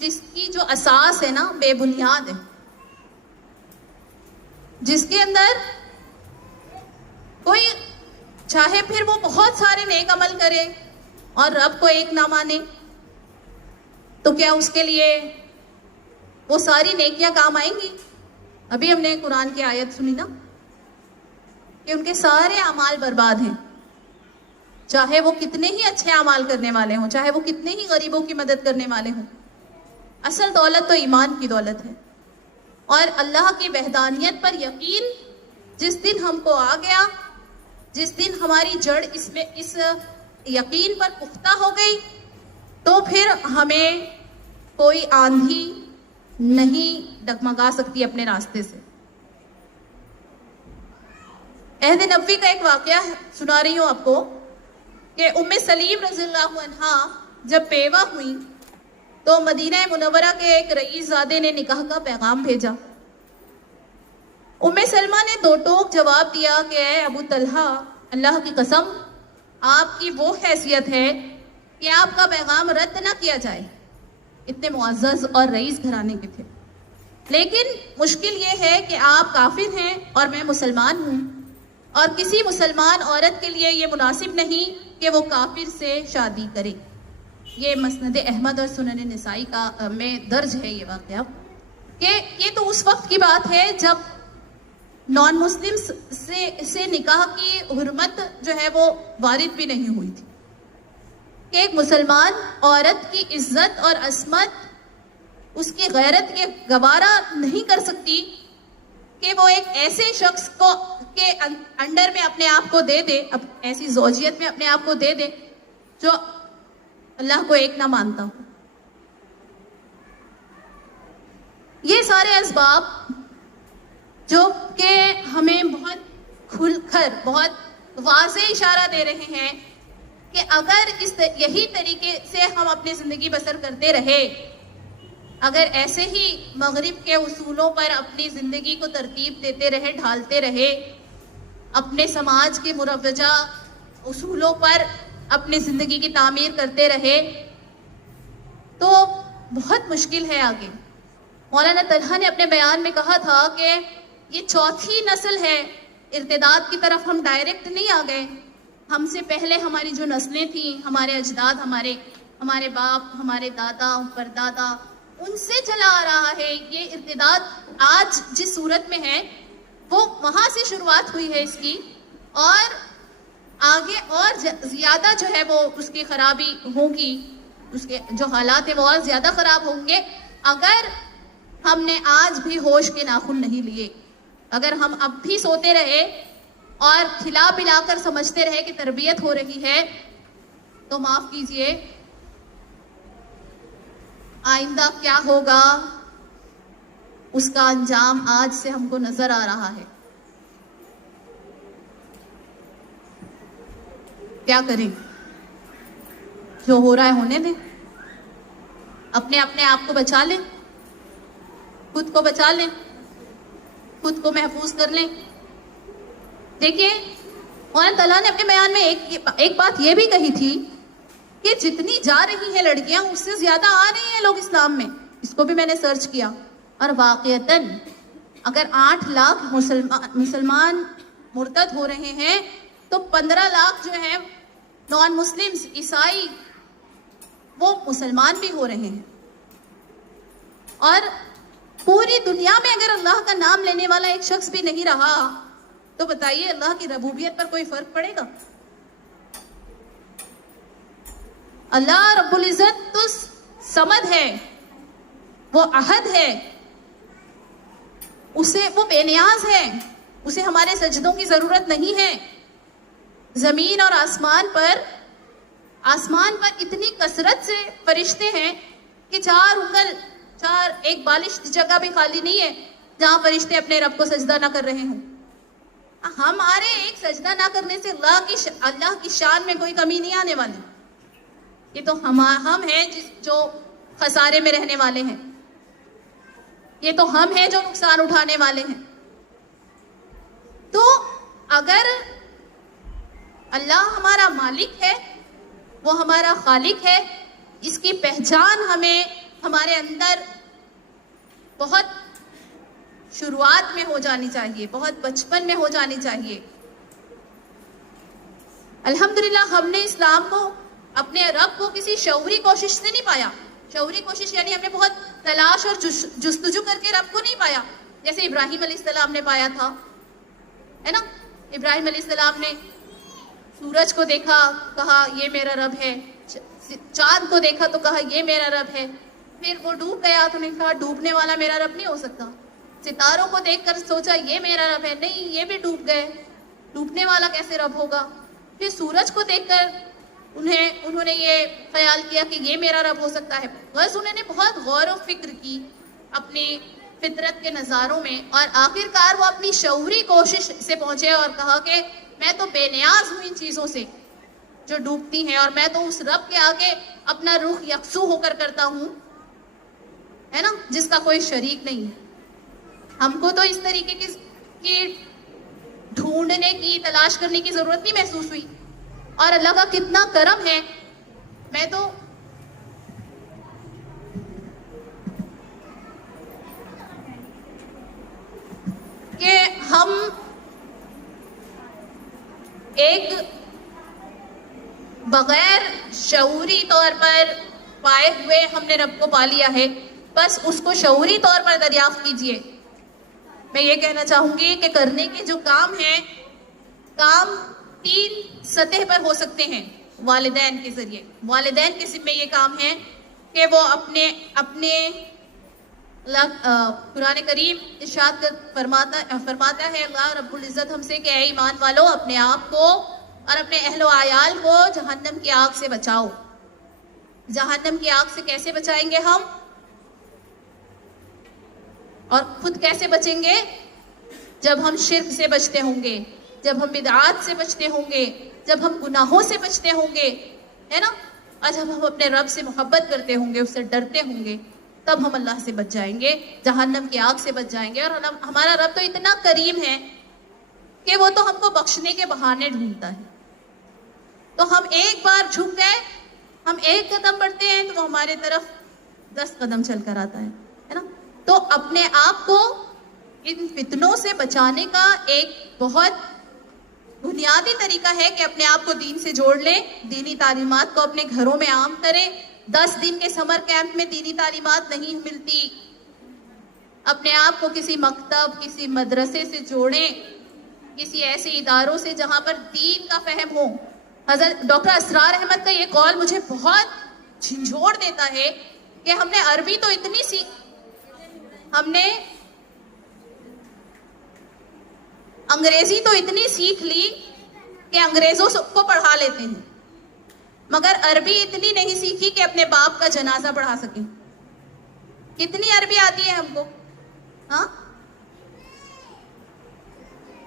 جس کی جو اساس ہے نا بے بنیاد ہے، جس کے اندر کوئی چاہے پھر وہ بہت سارے نیک عمل کرے اور رب کو ایک نہ مانے تو کیا اس کے لیے وہ ساری نیکیاں کام آئیں گی؟ ابھی ہم نے قرآن کی آیت سنی نا کہ ان کے سارے اعمال برباد ہیں، چاہے وہ کتنے ہی اچھے اعمال کرنے والے ہوں، چاہے وہ کتنے ہی غریبوں کی مدد کرنے والے ہوں. اصل دولت تو ایمان کی دولت ہے. اور اللہ کی وحدانیت پر یقین جس دن ہم کو آ گیا، جس دن ہماری جڑ اس یقین پر پختہ ہو گئی، تو پھر ہمیں کوئی آندھی، نہیں ڈگمگا سکتی اپنے راستے سے. عہد نبوی کا ایک واقعہ سنا رہی ہوں آپ کو کہ ام سلیم رضی اللہ عنہا جب بیوہ ہوئی تو مدینہ منورہ کے ایک رئیس زادے نے نکاح کا پیغام بھیجا. ام سلمہ نے دو ٹوک جواب دیا کہ اے ابو طلحہ، اللہ کی قسم آپ کی وہ حیثیت ہے کہ آپ کا پیغام رد نہ کیا جائے. اتنے معزز اور رئیس گھرانے کے تھے. لیکن مشکل یہ ہے کہ آپ کافر ہیں اور میں مسلمان ہوں، اور کسی مسلمان عورت کے لیے یہ مناسب نہیں کہ وہ کافر سے شادی کرے. یہ مسند احمد اور سنن نسائی کا میں درج ہے یہ واقعہ، کہ یہ تو اس وقت کی بات ہے جب نان مسلم سے نکاح کی حرمت جو ہے وہ وارد بھی نہیں ہوئی تھی، کہ ایک مسلمان عورت کی عزت اور عصمت، اس کی غیرت یہ گوارا نہیں کر سکتی کہ وہ ایک ایسے شخص کو کے انڈر میں اپنے آپ کو دے دے، ایسی زوجیت میں اپنے آپ کو دے دے جو اللہ کو ایک نہ مانتا ہو. یہ سارے اسباب جو کہ ہمیں بہت کھل کر بہت واضح اشارہ دے رہے ہیں کہ اگر یہی طریقے سے ہم اپنی زندگی بسر کرتے رہے، اگر ایسے ہی مغرب کے اصولوں پر اپنی زندگی کو ترتیب دیتے رہے، ڈھالتے رہے، اپنے سماج کے مروجہ اصولوں پر اپنی زندگی کی تعمیر کرتے رہے، تو بہت مشکل ہے آگے. مولانا طلحہ نے اپنے بیان میں کہا تھا کہ یہ چوتھی نسل ہے. ارتداد کی طرف ہم ڈائریکٹ نہیں آ گئے. ہم سے پہلے ہماری جو نسلیں تھیں، ہمارے اجداد، ہمارے باپ، ہمارے دادا، پردادا، ان سے چلا آ رہا ہے. یہ ارتداد آج جس صورت میں ہے وہ وہاں سے شروعات ہوئی ہے اس کی، اور آگے اور زیادہ جو ہے وہ اس کی خرابی ہوگی، اس کے جو حالات ہیں وہ اور زیادہ خراب ہوں گے اگر ہم نے آج بھی ہوش کے ناخن نہیں لیے. اگر ہم اب بھی سوتے رہے اور کھلا پلا کر سمجھتے رہے کہ تربیت ہو رہی ہے، تو معاف کیجئے آئندہ کیا ہوگا اس کا انجام آج سے ہم کو نظر آ رہا ہے. کیا کریں؟ جو ہو رہا ہے ہونے دیں. اپنے آپ کو بچا لیں، خود کو بچا لیں، خود کو محفوظ کر لیں. دیکھیے مولانا طلحہ نے اپنے بیان میں ایک بات یہ بھی کہی تھی کہ جتنی جا رہی ہیں لڑکیاں اس سے زیادہ آ رہی ہیں لوگ اسلام میں. اس کو بھی میں نے سرچ کیا، اور واقعتاً اگر 8 لاکھ مسلمان مرتد ہو رہے ہیں تو 15 لاکھ جو ہیں نان مسلم عیسائی وہ مسلمان بھی ہو رہے ہیں. اور پوری دنیا میں اگر اللہ کا نام لینے والا ایک شخص بھی نہیں رہا تو بتائیے اللہ کی ربوبیت پر کوئی فرق پڑے گا؟ اللہ رب العزت تو صمد ہے، وہ احد ہے، وہ بے نیاز ہے، اسے ہمارے سجدوں کی ضرورت نہیں ہے. زمین اور آسمان پر اتنی کثرت سے فرشتے ہیں کہ 4 انگل ایک بالش جگہ بھی خالی نہیں ہے جہاں فرشتے اپنے رب کو سجدہ نہ کر رہے ہوں. ہمارے ایک سجدہ نہ کرنے سے اللہ کی شان میں کوئی کمی نہیں آنے والی. یہ تو ہم ہیں جو خسارے میں رہنے والے ہیں، یہ تو ہم ہیں جو نقصان اٹھانے والے ہیں. تو اگر اللہ ہمارا مالک ہے، وہ ہمارا خالق ہے، اس کی پہچان ہمیں ہمارے اندر بہت شروعات میں ہو جانی چاہیے، بہت بچپن میں ہو جانی چاہیے. الحمدللہ ہم نے اسلام کو، اپنے رب کو کسی شعوری کوشش سے نہیں پایا. شعوری کوشش یعنی ہم نے بہت تلاش اور جستجو کر کے رب کو نہیں پایا جیسے ابراہیم علیہ السلام نے پایا تھا، ہے نا. ابراہیم علیہ السلام نے سورج کو دیکھا، کہا یہ میرا رب ہے. چاند کو دیکھا تو کہا یہ میرا رب ہے. پھر وہ ڈوب گیا تو نے کہا ڈوبنے والا میرا رب نہیں ہو سکتا. ستاروں کو دیکھ کر سوچا یہ میرا رب ہے، نہیں یہ بھی ڈوب گئے، ڈوبنے والا کیسے رب ہوگا. پھر سورج کو دیکھ کر انہوں نے یہ خیال کیا کہ یہ میرا رب ہو سکتا ہے. بس انہوں نے بہت غور و فکر کی، اپنی فطرت کے نظاروں میں، اور آخرکار وہ اپنی شعوری کوشش سے پہنچے اور کہا کہ میں تو بے نیاز ہوں ان چیزوں سے جو ڈوبتی ہیں، اور میں تو اس رب کے آگے اپنا رخ یکسو ہو کر کرتا ہوں، ہے نا، جس کا کوئی شریک نہیں ہے۔ ہم کو تو اس طریقے کی ڈھونڈنے کی، تلاش کرنے کی ضرورت نہیں محسوس ہوئی، اور اللہ کا کتنا کرم ہے۔ میں تو کہ ہم ایک بغیر شعوری طور پر پائے ہوئے ہم نے رب کو پا لیا ہے، بس اس کو شعوری طور پر دریافت کیجئے۔ میں یہ کہنا چاہوں گی کہ کرنے کے جو کام ہیں، کام 3 سطح پر ہو سکتے ہیں والدین کے ذریعے۔ والدین کے ذمہ یہ کام ہے کہ وہ اپنے قرآن کریم ارشاد فرماتا ہے اللہ رب العزت ہم سے کہ اے ایمان والو، اپنے آپ کو اور اپنے اہل و عیال کو جہنم کی آگ سے بچاؤ۔ جہنم کی آگ سے کیسے بچائیں گے ہم؟ اور خود کیسے بچیں گے؟ جب ہم شرک سے بچتے ہوں گے، جب ہم بدعات سے بچتے ہوں گے، جب ہم گناہوں سے بچتے ہوں گے، ہے نا، اور جب ہم اپنے رب سے محبت کرتے ہوں گے، اس سے ڈرتے ہوں گے، تب ہم اللہ سے بچ جائیں گے، جہنم کی آگ سے بچ جائیں گے۔ اور ہمارا رب تو اتنا کریم ہے کہ وہ تو ہم کو بخشنے کے بہانے ڈھونڈتا ہے۔ تو ہم ایک بار جھک گئے، ہم ایک قدم بڑھتے ہیں تو وہ ہمارے طرف 10 قدم چل کر آتا ہے نا۔ تو اپنے آپ کو ان فتنوں سے بچانے کا ایک بہت بنیادی طریقہ ہے کہ اپنے آپ کو دین سے جوڑ لیں، دینی تعلیمات کو اپنے گھروں میں عام کریں۔ 10 دن کے سمر کیمپ میں دینی تعلیمات نہیں ملتی، اپنے آپ کو کسی مکتب، کسی مدرسے سے جوڑیں، کسی ایسے اداروں سے جہاں پر دین کا فہم ہو۔ حضرت ڈاکٹر اسرار احمد کا یہ قول مجھے بہت جھنجھوڑ دیتا ہے کہ ہم نے عربی تو اتنی ہم نے انگریزی تو اتنی سیکھ لی کہ انگریزوں کو پڑھا لیتے ہیں، مگر عربی اتنی نہیں سیکھی کہ اپنے باپ کا جنازہ پڑھا سکیں۔ کتنی عربی آتی ہے ہم کو؟ ہاں،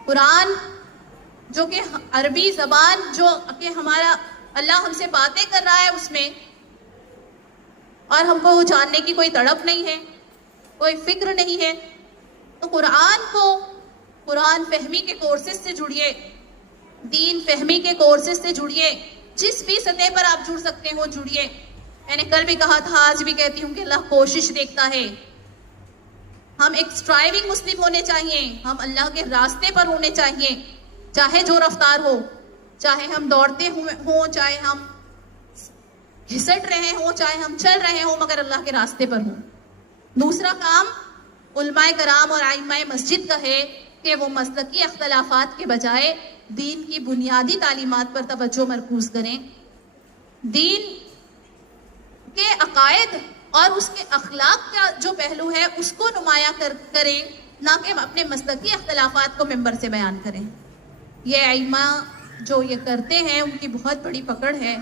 قرآن جو کہ عربی زبان جو کہ ہمارا اللہ ہم سے باتیں کر رہا ہے اس میں، اور ہم کو وہ جاننے کی کوئی تڑپ نہیں ہے، کوئی فکر نہیں ہے۔ تو قرآن فہمی کے کورسز سے جڑیے، دین فہمی کے کورسز سے جڑیے، جس بھی سطح پر آپ جڑ سکتے ہو جڑیے۔ میں نے کل بھی کہا تھا، آج بھی کہتی ہوں کہ اللہ کوشش دیکھتا ہے۔ ہم ایک اسٹرائیونگ مسلم ہونے چاہیے، ہم اللہ کے راستے پر ہونے چاہیے، چاہے جو رفتار ہو، چاہے ہم دوڑتے ہوں، چاہے ہم گھسٹ رہے ہوں، چاہے ہم چل رہے ہوں، مگر اللہ کے راستے پر ہوں۔ دوسرا کام علماء کرام اور ائمہ مسجد کا ہے کہ وہ مسلکی اختلافات کے بجائے دین کی بنیادی تعلیمات پر توجہ مرکوز کریں، دین کے عقائد اور اس کے اخلاق کا جو پہلو ہے اس کو نمایاں کریں، نہ کہ اپنے مسلکی اختلافات کو ممبر سے بیان کریں۔ یہ ائمہ جو یہ کرتے ہیں ان کی بہت بڑی پکڑ ہے،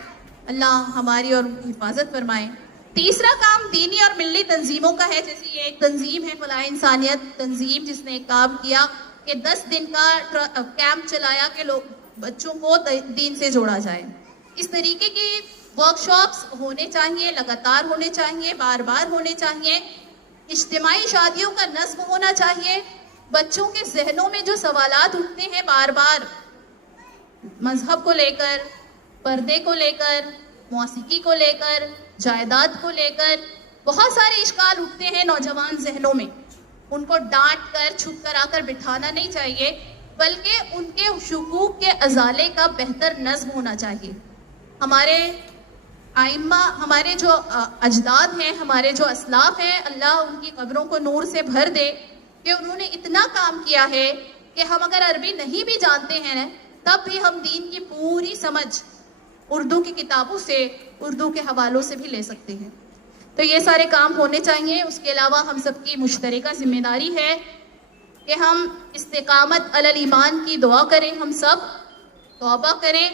اللہ ہماری اور ان کی حفاظت فرمائے۔ تیسرا کام دینی اور ملی تنظیموں کا ہے، جیسے یہ ایک تنظیم ہے فلاح انسانیت تنظیم، جس نے ایک کام کیا کہ 10 دن کا کیمپ چلایا کہ بچوں کو دین سے جوڑا جائے۔ اس طریقے کی ورکشاپس ہونے چاہیے، لگاتار ہونے چاہیے، بار بار ہونے چاہیے۔ اجتماعی شادیوں کا نظم ہونا چاہیے۔ بچوں کے ذہنوں میں جو سوالات اٹھتے ہیں بار بار، مذہب کو لے کر، پردے کو لے کر، موسیقی کو لے کر، جائیداد کو لے کر، بہت سارے اشکال اٹھتے ہیں نوجوان ذہنوں میں۔ ان کو ڈانٹ کر چھپ کر آ کر بٹھانا نہیں چاہیے، بلکہ ان کے شکوک کے ازالے کا بہتر نظم ہونا چاہیے۔ ہمارے ائمہ، ہمارے جو اجداد ہیں، ہمارے جو اسلاف ہیں، اللہ ان کی قبروں کو نور سے بھر دے کہ انہوں نے اتنا کام کیا ہے کہ ہم اگر عربی نہیں بھی جانتے ہیں تب بھی ہم دین کی پوری سمجھ اردو کی کتابوں سے، اردو کے حوالوں سے بھی لے سکتے ہیں۔ تو یہ سارے کام ہونے چاہیے۔ اس کے علاوہ ہم سب کی مشترکہ ذمہ داری ہے کہ ہم استقامت علی الایمان کی دعا کریں، ہم سب توبہ کریں،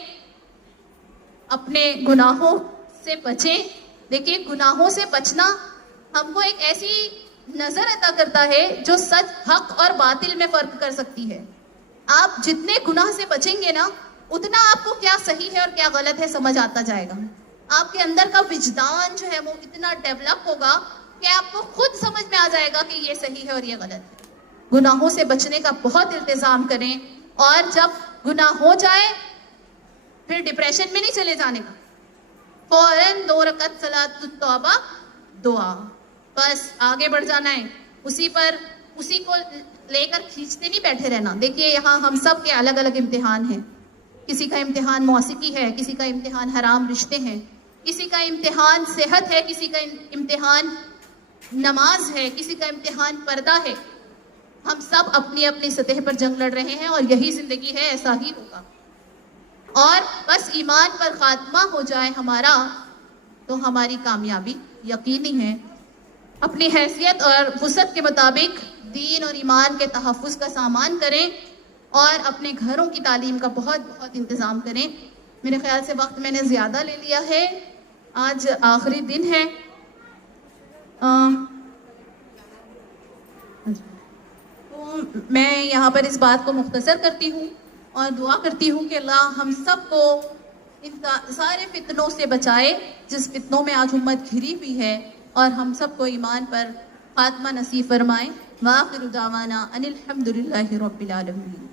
اپنے گناہوں سے بچیں۔ دیکھیں، گناہوں سے بچنا ہم کو ایک ایسی نظر عطا کرتا ہے جو سچ، حق اور باطل میں فرق کر سکتی ہے. آپ جتنے گناہ سے بچیں گے نا، اتنا آپ کو کیا صحیح ہے اور کیا غلط ہے سمجھ آتا جائے گا. آپ کے اندر کا وجدان جو ہے وہ اتنا ڈیولپ ہوگا کہ آپ کو خود سمجھ میں آ جائے گا کہ یہ صحیح ہے اور یہ غلط ہے. گناہوں سے بچنے کا بہت التزام کریں، اور جب گناہ ہو جائے پھر ڈپریشن میں نہیں چلے جانے کا. فوراً 2 رکعت صلاۃ التوبہ دعا، بس آگے بڑھ جانا ہے. اسی کو لے کر کھینچتے نہیں بیٹھے رہنا. دیکھیے یہاں ہم سب کے الگ الگ امتحان ہیں. کسی کا امتحان موسیقی ہے، کسی کا امتحان حرام رشتے ہیں، کسی کا امتحان صحت ہے، کسی کا امتحان نماز ہے، کسی کا امتحان پردہ ہے. ہم سب اپنی اپنی سطح پر جنگ لڑ رہے ہیں، اور یہی زندگی ہے، ایسا ہی ہوگا. اور بس ایمان پر خاتمہ ہو جائے ہمارا تو ہماری کامیابی یقینی ہے. اپنی حیثیت اور وسعت کے مطابق دین اور ایمان کے تحفظ کا سامان کریں، اور اپنے گھروں کی تعلیم کا بہت بہت انتظام کریں. میرے خیال سے وقت میں نے زیادہ لے لیا ہے، آج آخری دن ہے. تو میں یہاں پر اس بات کو مختصر کرتی ہوں اور دعا کرتی ہوں کہ اللہ ہم سب کو ان سارے فتنوں سے بچائے جس فتنوں میں آج امت گھری ہوئی ہے، اور ہم سب کو ایمان پر خاتمہ نصیب فرمائے. وآخر دعوانا ان الحمد للہ رب العالمین.